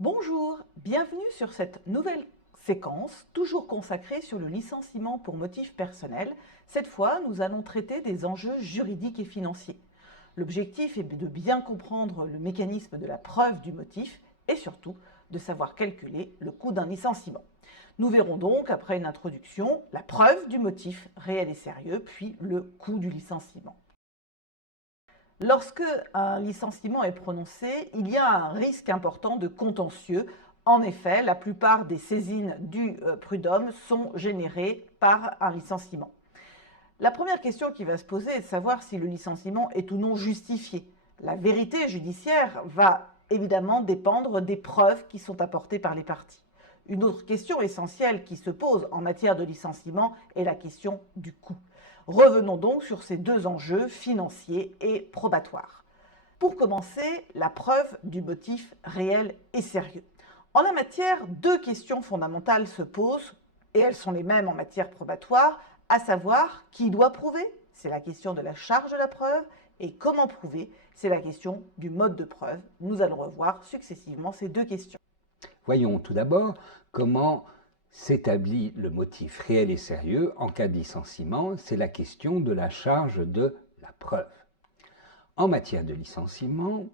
Bonjour, bienvenue sur cette nouvelle séquence, toujours consacrée sur le licenciement pour motif personnel. Cette fois, nous allons traiter des enjeux juridiques et financiers. L'objectif est de bien comprendre le mécanisme de la preuve du motif et surtout de savoir calculer le coût d'un licenciement. Nous verrons donc, après une introduction, la preuve du motif réel et sérieux, puis le coût du licenciement. Lorsque un licenciement est prononcé, il y a un risque important de contentieux. En effet, la plupart des saisines du prud'homme sont générées par un licenciement. La première question qui va se poser est de savoir si le licenciement est ou non justifié. La vérité judiciaire va évidemment dépendre des preuves qui sont apportées par les parties. Une autre question essentielle qui se pose en matière de licenciement est la question du coût. Revenons donc sur ces deux enjeux financiers et probatoires. Pour commencer, la preuve du motif réel et sérieux. En la matière, deux questions fondamentales se posent, et elles sont les mêmes en matière probatoire, à savoir qui doit prouver, c'est la question de la charge de la preuve, et comment prouver, c'est la question du mode de preuve. Nous allons revoir successivement ces deux questions. Voyons tout d'abord comment s'établit le motif réel et sérieux en cas de licenciement. C'est la question de la charge de la preuve. En matière de licenciement,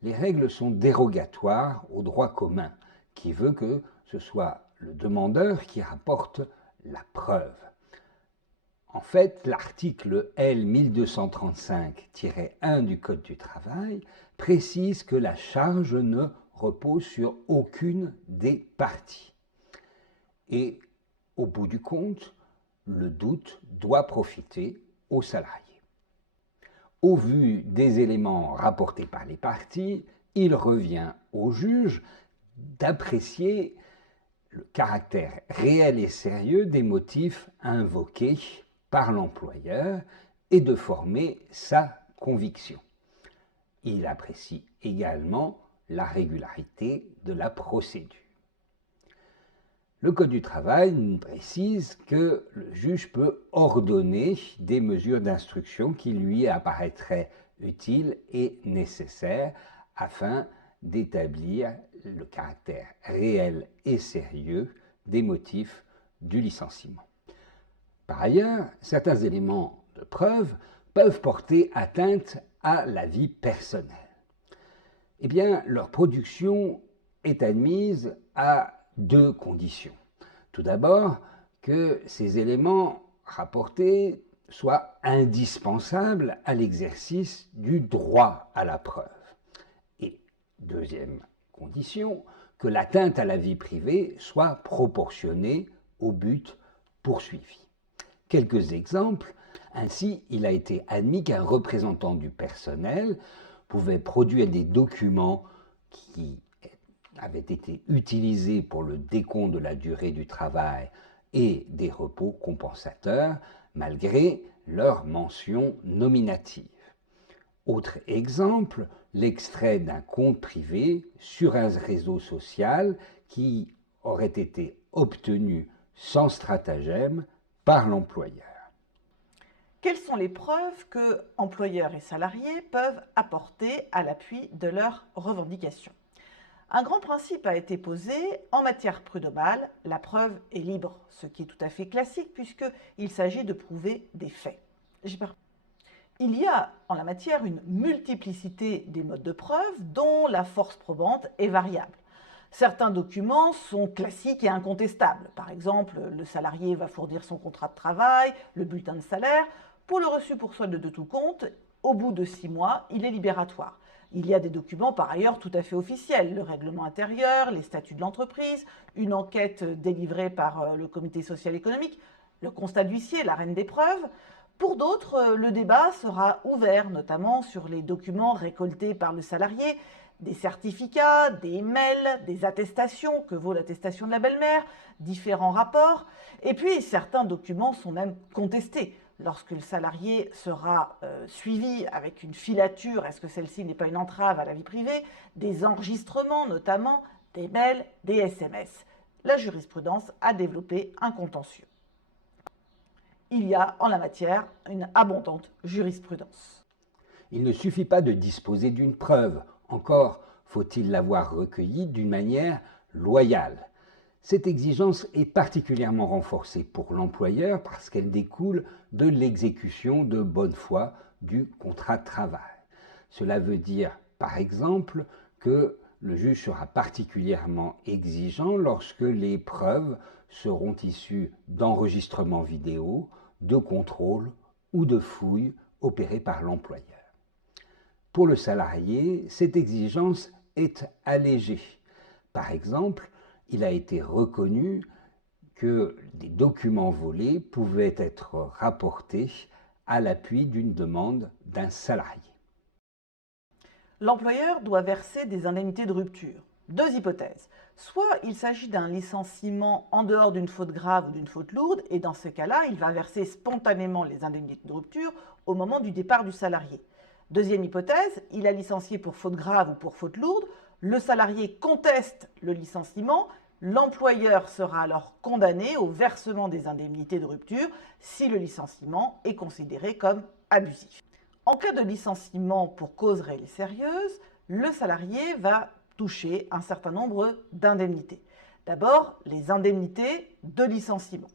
les règles sont dérogatoires au droit commun, qui veut que ce soit le demandeur qui rapporte la preuve. En fait, l'article L 1235-1 du Code du travail précise que la charge ne repose sur aucune des parties. Et au bout du compte, le doute doit profiter aux salariés. Au vu des éléments rapportés par les parties, il revient au juge d'apprécier le caractère réel et sérieux des motifs invoqués par l'employeur et de former sa conviction. Il apprécie également la régularité de la procédure. Le Code du travail précise que le juge peut ordonner des mesures d'instruction qui lui apparaîtraient utiles et nécessaires afin d'établir le caractère réel et sérieux des motifs du licenciement. Par ailleurs, certains éléments de preuve peuvent porter atteinte à la vie personnelle. Eh bien, leur production est admise à deux conditions. Tout d'abord, que ces éléments rapportés soient indispensables à l'exercice du droit à la preuve. Et deuxième condition, que l'atteinte à la vie privée soit proportionnée au but poursuivi. Quelques exemples. Ainsi, il a été admis qu'un représentant du personnel pouvait produire des documents qui avaient été utilisés pour le décompte de la durée du travail et des repos compensateurs, malgré leur mention nominative. Autre exemple, l'extrait d'un compte privé sur un réseau social qui aurait été obtenu sans stratagème par l'employeur. Quelles sont les preuves que employeurs et salariés peuvent apporter à l'appui de leurs revendications? Un grand principe a été posé en matière prud'homale, la preuve est libre, ce qui est tout à fait classique puisqu'il s'agit de prouver des faits. Il y a en la matière une multiplicité des modes de preuve dont la force probante est variable. Certains documents sont classiques et incontestables. Par exemple, le salarié va fournir son contrat de travail, le bulletin de salaire. Pour le reçu pour solde de tout compte, au bout de 6 mois, il est libératoire. Il y a des documents par ailleurs tout à fait officiels, le règlement intérieur, les statuts de l'entreprise, une enquête délivrée par le comité social économique, le constat d'huissier, la reine des preuves. Pour d'autres, le débat sera ouvert, notamment sur les documents récoltés par le salarié, des certificats, des mails, des attestations, que vaut l'attestation de la belle-mère, différents rapports, et puis certains documents sont même contestés. Lorsque le salarié sera suivi avec une filature, est-ce que celle-ci n'est pas une entrave à la vie privée, des enregistrements notamment, des mails, des SMS. La jurisprudence a développé un contentieux. Il y a en la matière une abondante jurisprudence. Il ne suffit pas de disposer d'une preuve, encore Faut-il l'avoir recueilli d'une manière loyale? Cette exigence est particulièrement renforcée pour l'employeur parce qu'elle découle de l'exécution de bonne foi du contrat de travail. Cela veut dire, par exemple, que le juge sera particulièrement exigeant lorsque les preuves seront issues d'enregistrements vidéo, de contrôles ou de fouilles opérées par l'employeur. Pour le salarié, cette exigence est allégée. Par exemple, il a été reconnu que des documents volés pouvaient être rapportés à l'appui d'une demande d'un salarié. L'employeur doit verser des indemnités de rupture. Deux hypothèses. Soit il s'agit d'un licenciement en dehors d'une faute grave ou d'une faute lourde, et dans ce cas-là, il va verser spontanément les indemnités de rupture au moment du départ du salarié. Deuxième hypothèse, il a licencié pour faute grave ou pour faute lourde, le salarié conteste le licenciement, l'employeur sera alors condamné au versement des indemnités de rupture si le licenciement est considéré comme abusif. En cas de licenciement pour cause réelle et sérieuse, le salarié va toucher un certain nombre d'indemnités. D'abord, les indemnités de licenciement,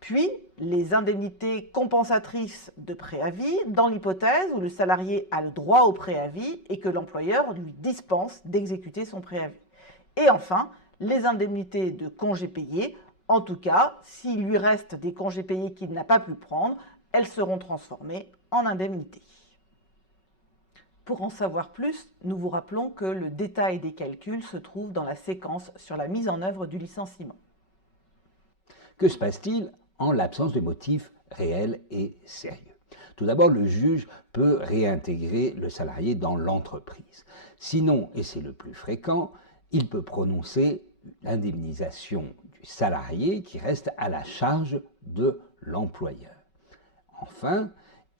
puis les indemnités compensatrices de préavis dans l'hypothèse où le salarié a le droit au préavis et que l'employeur lui dispense d'exécuter son préavis. Et enfin, les indemnités de congés payés, en tout cas, s'il lui reste des congés payés qu'il n'a pas pu prendre, elles seront transformées en indemnités. Pour en savoir plus, nous vous rappelons que le détail des calculs se trouve dans la séquence sur la mise en œuvre du licenciement. Que se passe-t-il en l'absence de motifs réels et sérieux? Tout d'abord, le juge peut réintégrer le salarié dans l'entreprise. Sinon, et c'est le plus fréquent, il peut prononcer l'indemnisation du salarié qui reste à la charge de l'employeur. Enfin,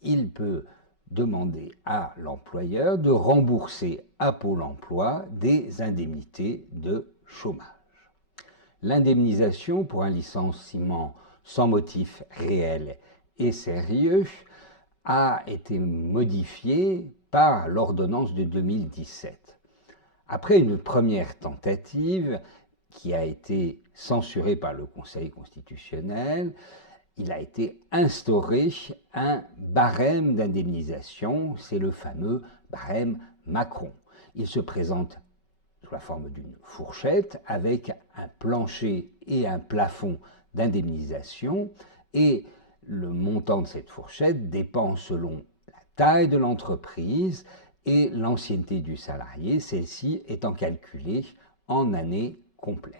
il peut demander à l'employeur de rembourser à Pôle emploi des indemnités de chômage. L'indemnisation pour un licenciement sans motif réel et sérieux a été modifiée par l'ordonnance de 2017. Après une première tentative qui a été censurée par le Conseil constitutionnel, il a été instauré un barème d'indemnisation, c'est le fameux barème Macron. Il se présente sous la forme d'une fourchette avec un plancher et un plafond d'indemnisation et le montant de cette fourchette dépend selon la taille de l'entreprise et l'ancienneté du salarié, celle-ci étant calculée en année complète.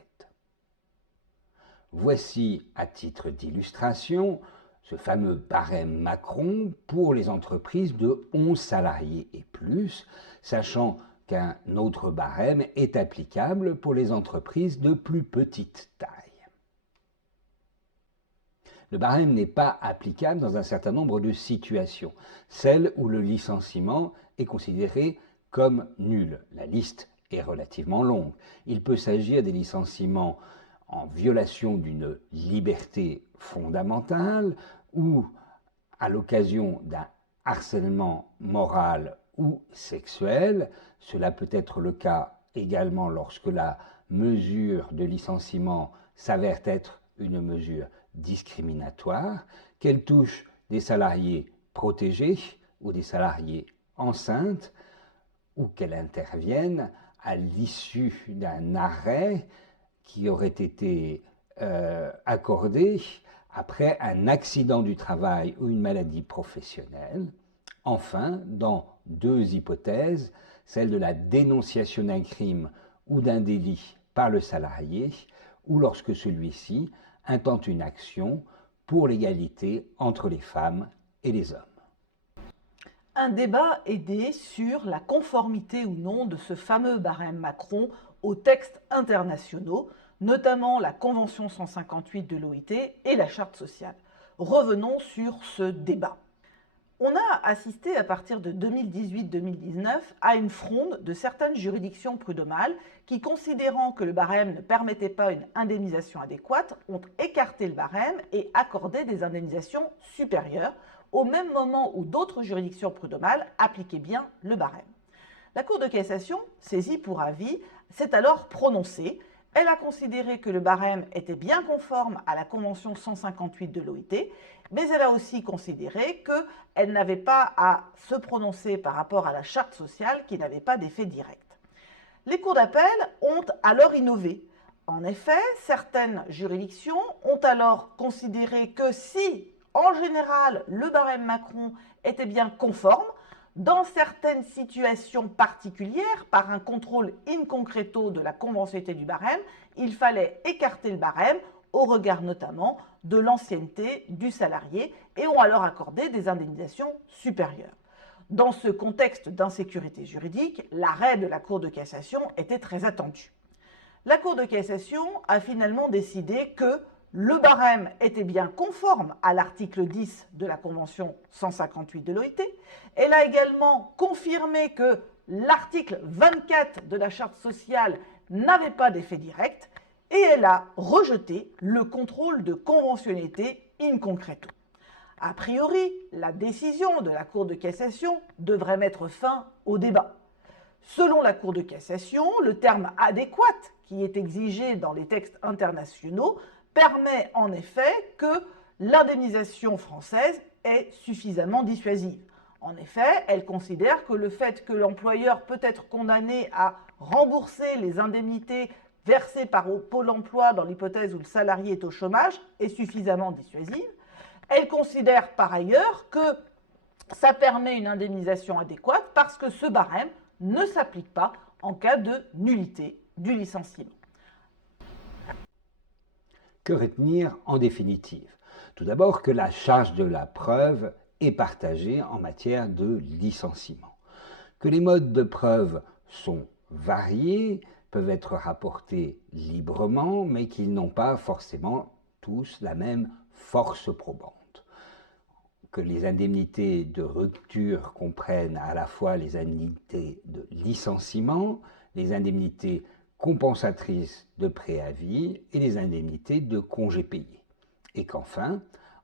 Voici, à titre d'illustration, ce fameux barème Macron pour les entreprises de 11 salariés et plus, sachant qu'un autre barème est applicable pour les entreprises de plus petite taille. Le barème n'est pas applicable dans un certain nombre de situations, celles où le licenciement est considéré comme nul. La liste est relativement longue. Il peut s'agir des licenciements en violation d'une liberté fondamentale ou à l'occasion d'un harcèlement moral ou sexuel. Cela peut être le cas également lorsque la mesure de licenciement s'avère être une mesure discriminatoire, qu'elle touche des salariés protégés ou des salariés enceintes, ou qu'elle intervienne à l'issue d'un arrêt qui aurait été accordé après un accident du travail ou une maladie professionnelle. Enfin, dans deux hypothèses, celle de la dénonciation d'un crime ou d'un délit par le salarié, ou lorsque celui-ci intente une action pour l'égalité entre les femmes et les hommes. Un débat est né sur la conformité ou non de ce fameux barème Macron aux textes internationaux, notamment la Convention 158 de l'OIT et la Charte sociale. Revenons sur ce débat. On a assisté à partir de 2018-2019 à une fronde de certaines juridictions prud'homales qui, considérant que le barème ne permettait pas une indemnisation adéquate, ont écarté le barème et accordé des indemnisations supérieures, au même moment où d'autres juridictions prud'homales appliquaient bien le barème. La Cour de cassation, saisie pour avis, s'est alors prononcée. Elle a considéré que le barème était bien conforme à la Convention 158 de l'OIT, mais elle a aussi considéré qu'elle n'avait pas à se prononcer par rapport à la charte sociale qui n'avait pas d'effet direct. Les cours d'appel ont alors innové. En effet, certaines juridictions ont alors considéré que si, en général, le barème Macron était bien conforme, dans certaines situations particulières, par un contrôle in concreto de la conventionnalité du barème, il fallait écarter le barème au regard notamment de l'ancienneté du salarié et ont alors accordé des indemnisations supérieures. Dans ce contexte d'insécurité juridique, l'arrêt de la Cour de cassation était très attendu. La Cour de cassation a finalement décidé que le barème était bien conforme à l'article 10 de la Convention 158 de l'OIT. Elle a également confirmé que l'article 24 de la Charte sociale n'avait pas d'effet direct et elle a rejeté le contrôle de conventionnalité in concreto. A priori, la décision de la Cour de cassation devrait mettre fin au débat. Selon la Cour de cassation, le terme « adéquat » qui est exigé dans les textes internationaux permet en effet que l'indemnisation française est suffisamment dissuasive. En effet, elle considère que le fait que l'employeur peut être condamné à rembourser les indemnités versées par Pôle emploi dans l'hypothèse où le salarié est au chômage est suffisamment dissuasive. Elle considère par ailleurs que ça permet une indemnisation adéquate parce que ce barème ne s'applique pas en cas de nullité du licenciement. Que retenir en définitive? Tout d'abord que la charge de la preuve est partagée en matière de licenciement, que les modes de preuve sont variés, peuvent être rapportés librement, mais qu'ils n'ont pas forcément tous la même force probante, que les indemnités de rupture comprennent à la fois les indemnités de licenciement, les indemnités compensatrices de préavis et les indemnités de congés payés. Et qu'enfin,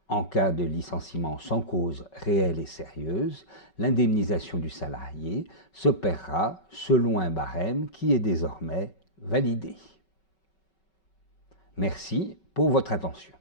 en cas de licenciement sans cause réelle et sérieuse, l'indemnisation du salarié s'opérera selon un barème qui est désormais validé. Merci pour votre attention.